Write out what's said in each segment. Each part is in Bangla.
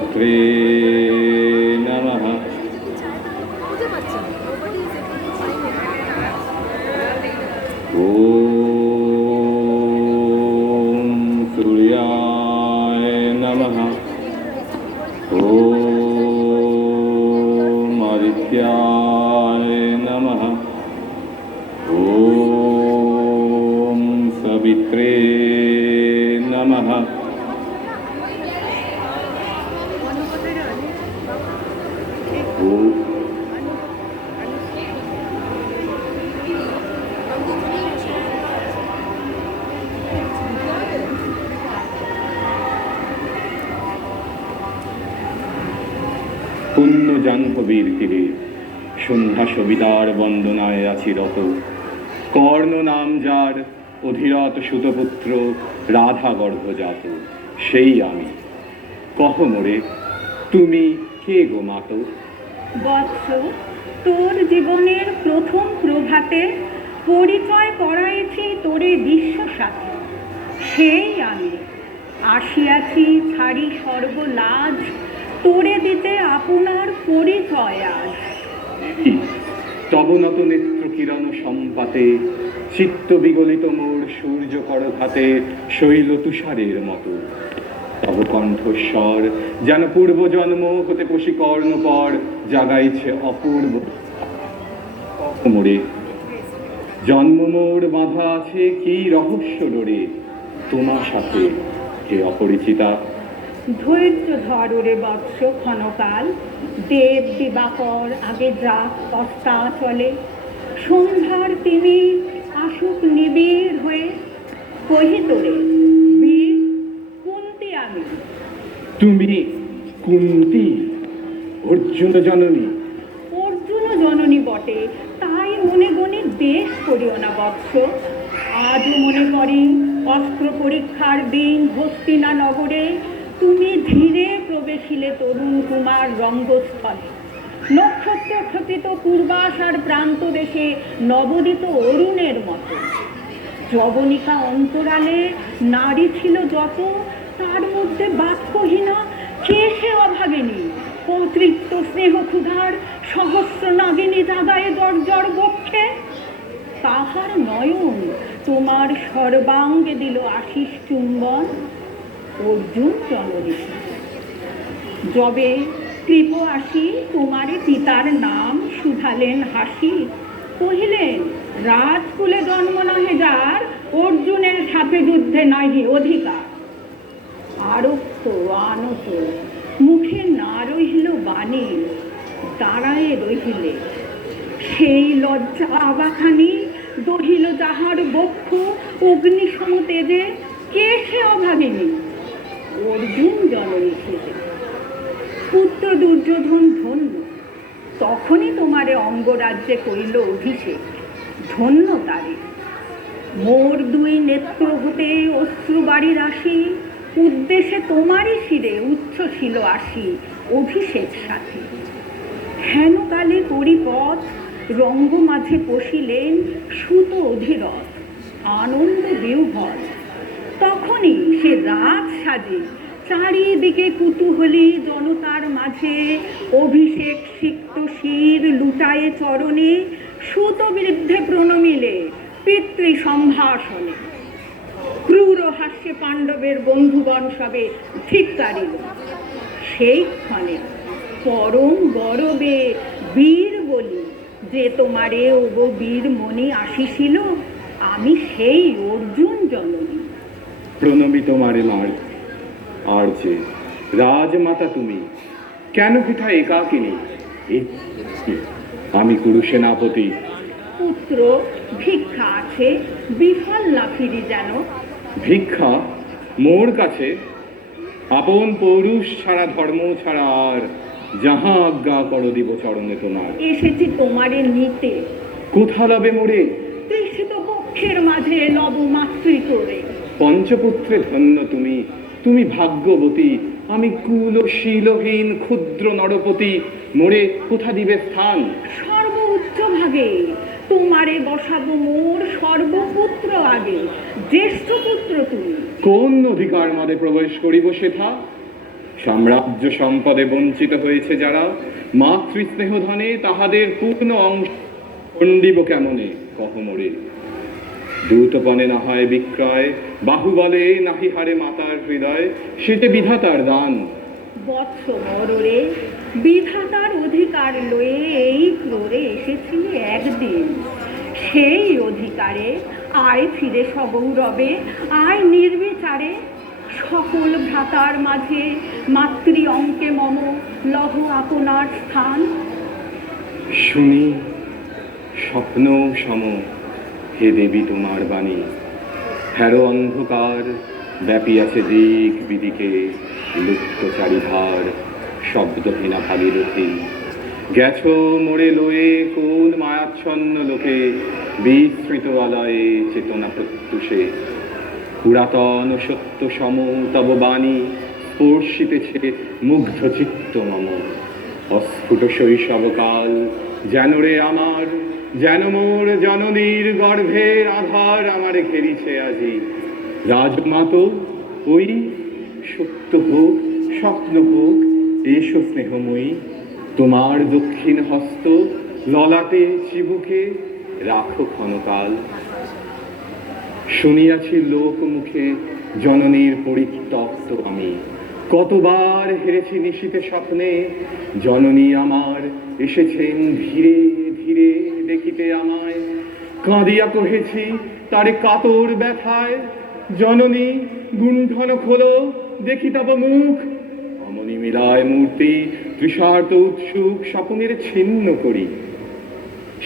সাবিত্রী নমঃ। ওম সূর্যায় নমঃ। ওম আদিত্যায় নমঃ। ওম সাবিত্রী নমঃ। পুণ্য জাহ্নবীর তীরে সন্ধ্যা সবিতার বন্দনায় আছি রত। কর্ণ নাম যার, অধিরথ সুতপুত্র, রাধা গর্ভজাত সেই আমি। কহ মোরে, তুমি কে গো মাতো? বৎস, তোর জীবনের প্রথম প্রভাতে পরিচয় করাইছি তোরে বিশ্ব সাথে। সেই আমি আসিয়াছি ছাড়ি সর্বলাজ, তোরে দিতে আপনার পরিচয় আজ। তব নত নেত্র কিরণ সম্পাতে, চিত্ত বিগলিত মোর সূর্য করঘাতে শৈল তুষারের মতো। তব কণ্ঠস্বর যেন পূর্ব জন্ম হতে পশিকর্ণ পর জাগাইছে অপূর্ব মোরে। জন্ম মোর বাঁধা আছে কি রহস্য ডোরে, তোমার সাথে হে অপরিচিতা। ধৈর্য ধর রে বৎস ক্ষণকাল, দেব দিবাকর আগে যাক অস্তাচলে। সন্ধ্যার তিনি আসুক নিবিড় হয়ে, কহি তোরে বীর কুন্তি আমি। তুমি কুন্তি, অর্জুন জননী? অর্জুন জননী বটে, তাই মনে গণে দেশ করিও না বৎস। আজও মনে করি অস্ত্র পরীক্ষার দিন হস্তিনা নগরে তুমি ধীরে প্রবেশিলে তরুণ কুমার রঙ্গস্থলে। নক্ষত্র খচিত পূর্বাশার প্রান্ত দেশে নবদিত অরুণের মতো। যবনিকা অন্তরালে নারী ছিল যত, তার মধ্যে বাক্যহীনা কে সে অভাগিনী। কর্তৃত্ব স্নেহ ক্ষুধার সহস্র নাগিনী জাগায় জর্জর বক্ষে। তাহার নয়ন তোমার সর্বাঙ্গে দিল আশিস চুম্বন। অর্জুন জননী যবে কৃপ আসি তোমারে পিতার নাম শুধালেন হাসি। কহিলেন রাজকুলে জন্ম নহে যার, অর্জুনের সাথে যুদ্ধে নাহি অধিকার। আরক্ত আনত মুখে না রহিল বাণী, দাঁড়ায়ে রহিলে সেই লজ্জা আবাখানি। দহিল যাহার বক্ষ অগ্নিসম তেজে, কে সে অভাগিনী? অর্জুন জননী সেজে। পুত্র দুর্যোধন ধন্য, তখনই তোমারে অঙ্গরাজ্যে করিল অভিষেক। ধন্য তারে। মোর দুই নেত্র হতে অশ্রুবাড়ি রাশি, উদ্দেশ্যে তোমারই শিরে উচ্ছ্বসিল আসি অভিষেক সাথী। হেনকালে পরিপথ রঙ্গ মাঝে পশিলেন সুত অধিরথ আনন্দ বিহ্বল। তখনই সে রাত সাজে চারিদিকে কুতূহলী জনতার মাঝে অভিষেক সিক্ত শির লুটায়ে চরণে সুত বিরুদ্ধে প্রণমিলে পিতৃ সম্ভাষণে। ক্রূর হাস্যে পাণ্ডবের বন্ধুগণ সবে ধিক্কারিল। সেই ক্ষণে পরম গরবে বীর বলি, যে তোমারে ওগো বীর মণি আসিছিল, আমি সেই অর্জুন জননী। প্রণমি তোমারে মার। আর যে রাজমাতা তুমি, কেন পিঠা একাকিনী? আমি কুরু সেনাপতি। পুত্র ভিক্ষা আছে, বিফল না ফিরি যেন। ভিক্ষা মোর কাছে? আপন পৌরুষ ছাড়া ধর্ম ছাড়া আর যাহা আজ্ঞা কর দিব চরণে তোমার। এসেছি তোমারে নিতে। কোথা লবে মোরে? তৃষিত বক্ষের মাঝে লব মাতৃ করে। পঞ্চপুত্রে ধন্য তুমি, তুমি ভাগ্যবতী। আমি কুল শীলহীন ক্ষুদ্র নরপতি, মোরে কোথা দিবে স্থান? সর্ব উচ্চ ভাগে তোমারে বসাবো মোর সর্বপুত্র আগে। জ্যেষ্ঠ পুত্র তুমি। কোন অধিকার মদে প্রবেশ করিব সেথা? সাম্রাজ্য সম্পদে বঞ্চিত হয়েছে যারা, মাতৃস্নেহ ধনে তাহাদের পূর্ণ অংশ খণ্ডিব কেমনে কহ মোরে। দ্রুতপণে না হয় বিক্রয়, বাহুবলে নাহি হারে মাতার হৃদয়, সেটে বিধাতার দান। বৎস মররে বিধাতার অধিকার লয়ে এই ক্রোড়ে এসেছিলি একদিন। সেই অধিকারে আয় ফিরে সগৌরবে, আয় নির্বিচারে। সকল ভ্রাতার মাঝে মাতৃ অঙ্কে মম লহ আপনার স্থান। শুনি স্বপ্ন সম হে দেবী তোমার বাণী, হ্যারো অন্ধকার ব্যাপিয়াছে দিক বিদিকে, লুপ্ত চারিধার শব্দহীনা ভাগীরথী। গেছ মোড়ে লয়ে কোন মায়াচ্ছন্ন লোকে, বিস্মৃত আলয়ে চেতনা প্রত্যুষে। পুরাতন সত্য সম তব বাণী স্পর্শিতেছে মুগ্ধ চিত্ত মম। অস্ফুট শৈশবকাল যেন রে আমার, যেন মোর জননীর গর্ভের আধার আমারে ঘেরিছে আজি। রাজমাত ওই সত্য হোক স্বপ্ন হোক, এসো স্নেহময়ী, তোমার দক্ষিণ হস্ত ললাটে চিবুকে রাখো ক্ষণকাল। শুনিয়াছি লোক মুখে জননীর পরিত্যক্ত আমি, কতবার হেরেছি নিশীথে স্বপ্নে। জননী আমার এসেছেন ধীরে ধীরে দেখিতে আমায়, কাঁদিয়া কহেছি তারে কাতর ব্যথায়। জননী গুণ্ঠন খোলো দেখি তব মুখ, অমনি মিলায় মূর্তি তৃষার্ত উৎসুক স্বপ্নের ছিন্ন করি।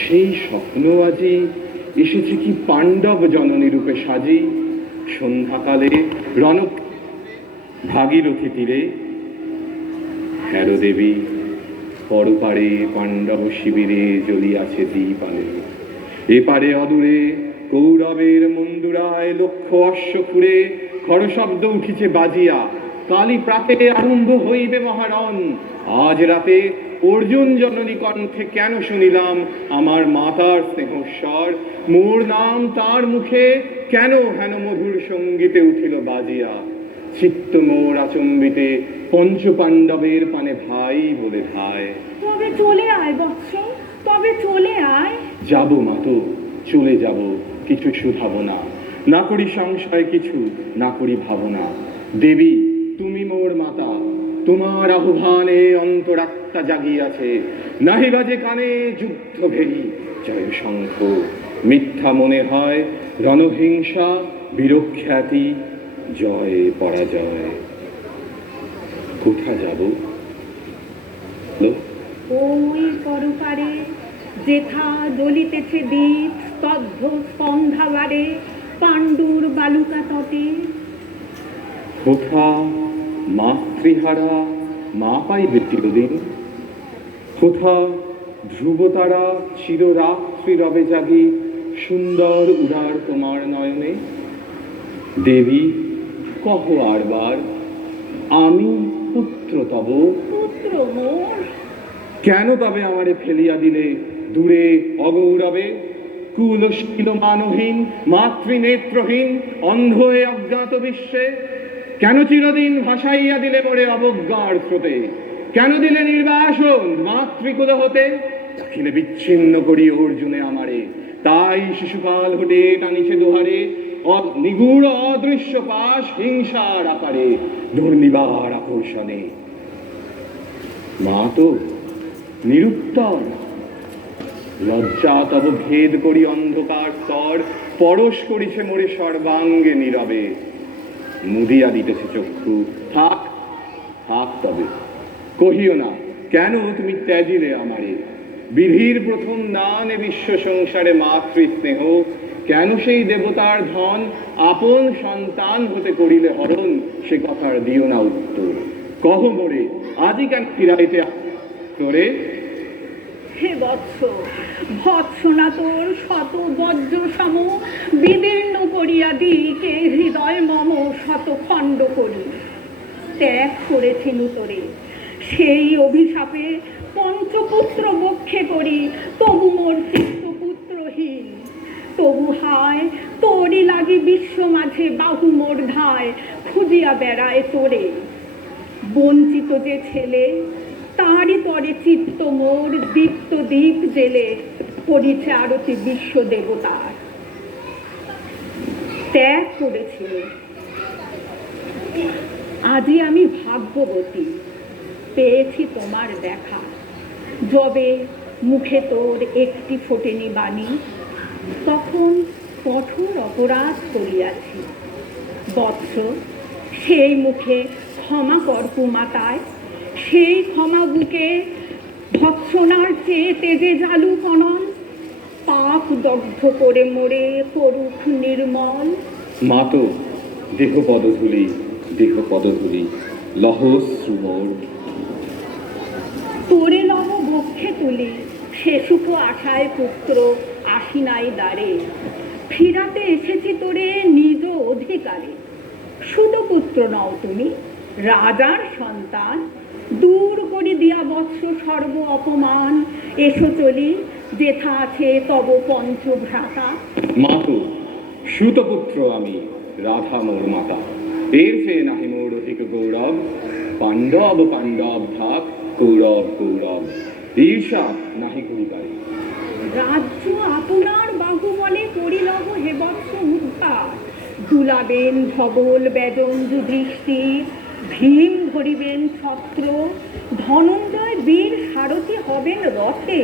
সেই স্বপ্ন আজি এসেছে কি পাণ্ডব জননী রূপে সাজি। সন্ধ্যাকালে রণক ভাগীরথী তীরে, হ্যারো দেবী পরপারে পাণ্ডব শিবিরে জ্বলিয়াছে দ্বীপ আলো। এপারে অদূরে কৌরবের মন্দুরায় লক্ষ অশ্ব খুঁড়ে খড়শব্দ উঠিছে বাজিয়া। কালী প্রাতে আরম্ভ হইবে মহারণ। আজ রাতে অর্জুন জননী কণ্ঠে কেন শুনিলাম আমার মাতার স্নেহস্বর। মোর নাম তার মুখে কেন হেন মধুর সঙ্গীতে উঠিল বাজিয়া। চিত্ত মোর আচম্বিতে পঞ্চপাণ্ডবের পানে ভাই বলে ধায়। তবে চলে আয় বৎস, তবে চলে আয়। যাব মাতো, চলে যাব, কিছু শুধাব না। না করি সংশয় কিছু, না করি ভাবনা। দেবী তুমি মোর মাতা, তোমার আহ্বানে অন্তরাত্মা জাগিয়াছে। নাহি বাজে কানে যুদ্ধ ভেরি জয় শঙ্খ। মিথ্যা মনে হয় রণহিংসা বীরখ্যাতি, জয় পরাজয়। কোথা যাব? ওই পরপারে যেথা জ্বলিতেছে দ্বীপ স্তব্ধ স্পন্ধাবারে, পাণ্ডুর বালুকা তটে। কোথা মাতৃহারা মা পাইবে চিরদিন, কোথা ধ্রুবতারা চিররাত্রি রবে জাগি সুন্দর উদার তোমার নয়নে। দেবী কহ আরবার আমি পুত্র তব। পুত্র মোর কেন তবে আমারে ফেলিয়া দিলে দূরে অগৌরবে। কুলশীল মানহীন মাতৃনেত্রহীন অন্ধ হয়ে অজ্ঞাত বিশ্বে। কেন চিরদিন ভাসাইয়া দিলে মোরে অবজ্ঞার স্রোতে। কেন দিলে নির্বাসন মাতৃকুল হতে। রাখিলে বিচ্ছিন্ন করি অর্জুনে আমারে। তাই শিশুকাল হতে টানিছে দোহারে নিগূঢ় অদৃশ্য পাশ হিংসার আকারে দুর্নিবার আকর্ষণে। মা তো নিরুত্তর, লজ্জা তব ভেদ করি অন্ধকার স্তর। পরশ করিছে মোরে সর্বাঙ্গে নীরবে, মুদিয়া দিতেছে চক্ষু। থাক থাক তবে কহিও না কেন তুমি ত্যাজিলে আমারে। বিধির প্রথম দান এ বিশ্ব সংসারে মাতৃস্নেহ। কেন সেই দেবতার ধন আপন সন্তান হতে করিলে হরণ। সে কথার দিও না উত্তর, কহ মোরে আজই কেন ফিরাইতে তোরে। হে বৎস, ভৎসনা তোর শত বজ্র সম বিদীর্ণ করিয়া দিকে হৃদয় মম শত খণ্ড করি। ত্যাগ করেছি নূতরে সেই অভিশাপে পঞ্চপুত্র বক্ষে করি, তবু মোর চিত্ত পুত্রহীন। তবু হায় তোরই লাগি বিশ্ব মাঝে বাহু মোর ধায় খুঁজিয়া বেড়ায় তোরে। বঞ্চিত যে ছেলে, তারই পরে চিত্ত মোর দীপ্ত দীপ জেলে করিছে আরতি বিশ্ব দেবতার। ত্যাগ করেছিল। আজই আমি ভাগ্যবতী, পেয়েছি তোমার দেখা। যবে মুখে তোর একটি ফোটেনি বাণী, তখন কঠোর অপরাধ করিয়াছি। বৎস, সেই মুখে ক্ষমা কর কুমাতায়, সেই ক্ষমা বুকে ভৎসনার চেয়ে তেজে জালু কণন, পাপ দগ্ধ করে মোরে করুক নির্মল। মাতো দেহ পদধূলি, দেহ পদধূলি, লহশ্রু মোর। তোরে লব বক্ষে তুলি, সে সুখ আশায় পুত্র আসি নাই দ্বারে। ফিরাতে এসেছি তোরে নিজ অধিকারে। সুতপুত্র নও তুমি, রাজার সন্তান। দূর করে দিয়া বৎস সর্ব অপমান। এসো চলি, যেথা আছে তব পঞ্চভ্রাতা। মাতো সুতপুত্র আমি, রাধা মোর মাতা। এর চেয়ে নাহি মোর অধিক গৌরব। পাণ্ডব পাণ্ডব থাক, কৌরব কৌরব, ঈর্ষা নাহি করি পারে। রাজ্য আপনার বাহুবলে করিলহ হে বৎস উদ্ধার। দুলাবেন ধবল বেদঞ্জ দৃষ্টি, ভীম ধরিবেন ছত্র, ধনঞ্জয় বীর সারথি হবেন রথে।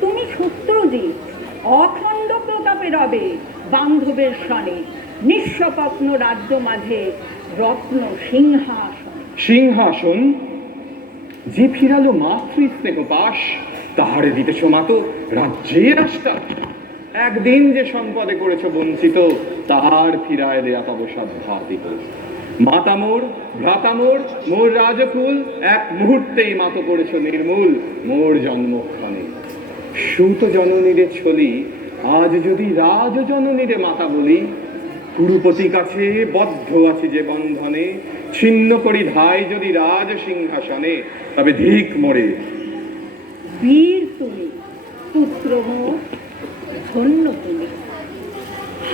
তুমি সত্যজিৎ, অখণ্ড প্রতাপে রবে বান্ধবের সনে। নিঃস্বপ্ন রাজ্য মাঝে রত্ন সিংহাসন। সিংহাসন যে ফিরালো মাতৃ স্নেহ পাশ, তাহারে দিতেছ মাতো রাজ্যের আস্থা। একদিন যে সম্পদে করেছ বঞ্চিত, তাহার ফিরায় দেয়া তব সাধ্যাতীত। মাতা মোর, ভ্রাতা মোর, মোর রাজকুল, এক মুহূর্তেই মাতো করেছ নির্মূল মোর জন্মক্ষণে। সুত জননীরে ছলি, আজ যদি রাজ জননীরে মাতা বলি। কুরুপতি কাছে বদ্ধ আছি যে বন্ধনে, ছিন্ন করি ধাই যদি রাজ সিংহাসনে, তবে ধিক মোরে। বীর তুমি, পুত্র মোর, ধন্য তুমি।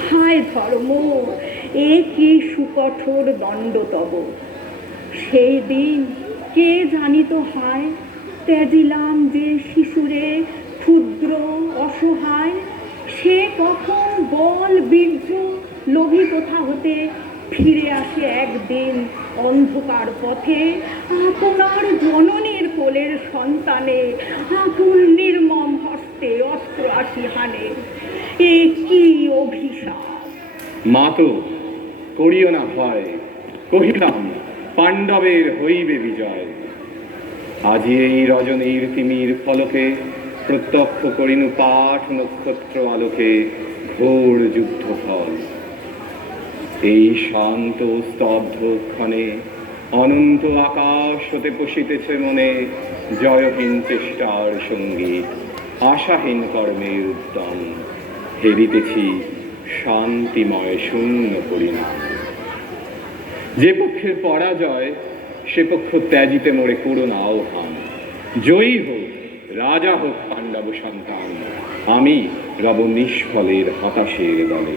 হায় ধর্ম, এ কি সুকঠোর দণ্ড তব। সেই দিন কে জানিত হায়, ত্যাজিলাম যে শিশুরে ক্ষুদ্র অসহায়। সে কখন বল বীর্য লোভী কোথা হতে ফিরে আসে একদিন অন্ধকার পথে। আপনার জননীর কোলের সন্তানে আকুল নির্মম হস্তে অস্ত্র আসি হানে। এ কি অভিশাপ। মাতো করিও না ভয়, কহিলাম পাণ্ডবের হইবে বিজয়। আজি এই রজনীর তিমির ফলকে, প্রত্যক্ষ করিনু পাঠ নক্ষত্র আলোকে ঘোর যুদ্ধ ফল। এই শান্ত স্তব্ধ ক্ষণে অনন্ত আকাশ হতে পশিতেছে মনে জয়হীন চেষ্টার সঙ্গীত, আশাহীন কর্মের উদ্যম। হেরিতেছি শান্তিময় শূন্য পরিণাম। যে পক্ষের পরাজয়, সে পক্ষ ত্যাজিতে মোরে করুণা আহ্বান। জয়ী হোক, রাজা হোক পাণ্ডব সন্তান, আমি রব নিষ্ফলের হতাশের দলে।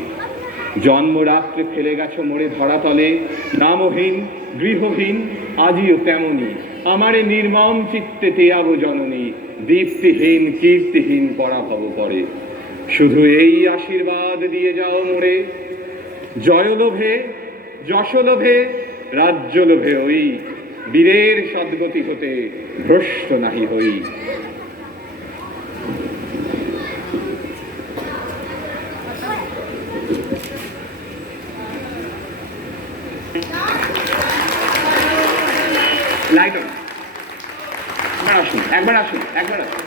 জন্মরাত্রে ফেলে গেছ মোরে ধরাতলে, নামহীন গৃহহীন আজিও তেমনি আমারে নির্মম চিত্তে তেয়াব জননী। দীপ্তিহীন কীর্তিহীন পরাভব পরে, শুধু এই আশীর্বাদ দিয়ে যাও মোরে। জয়লোভে যশলোভে রাজ্যলোভে ওই, বীরের সদ্গতি হতে ভ্রষ্ট নাহি হই। Light on. একবার আসুন, একবার আসুন, একবার আসুন।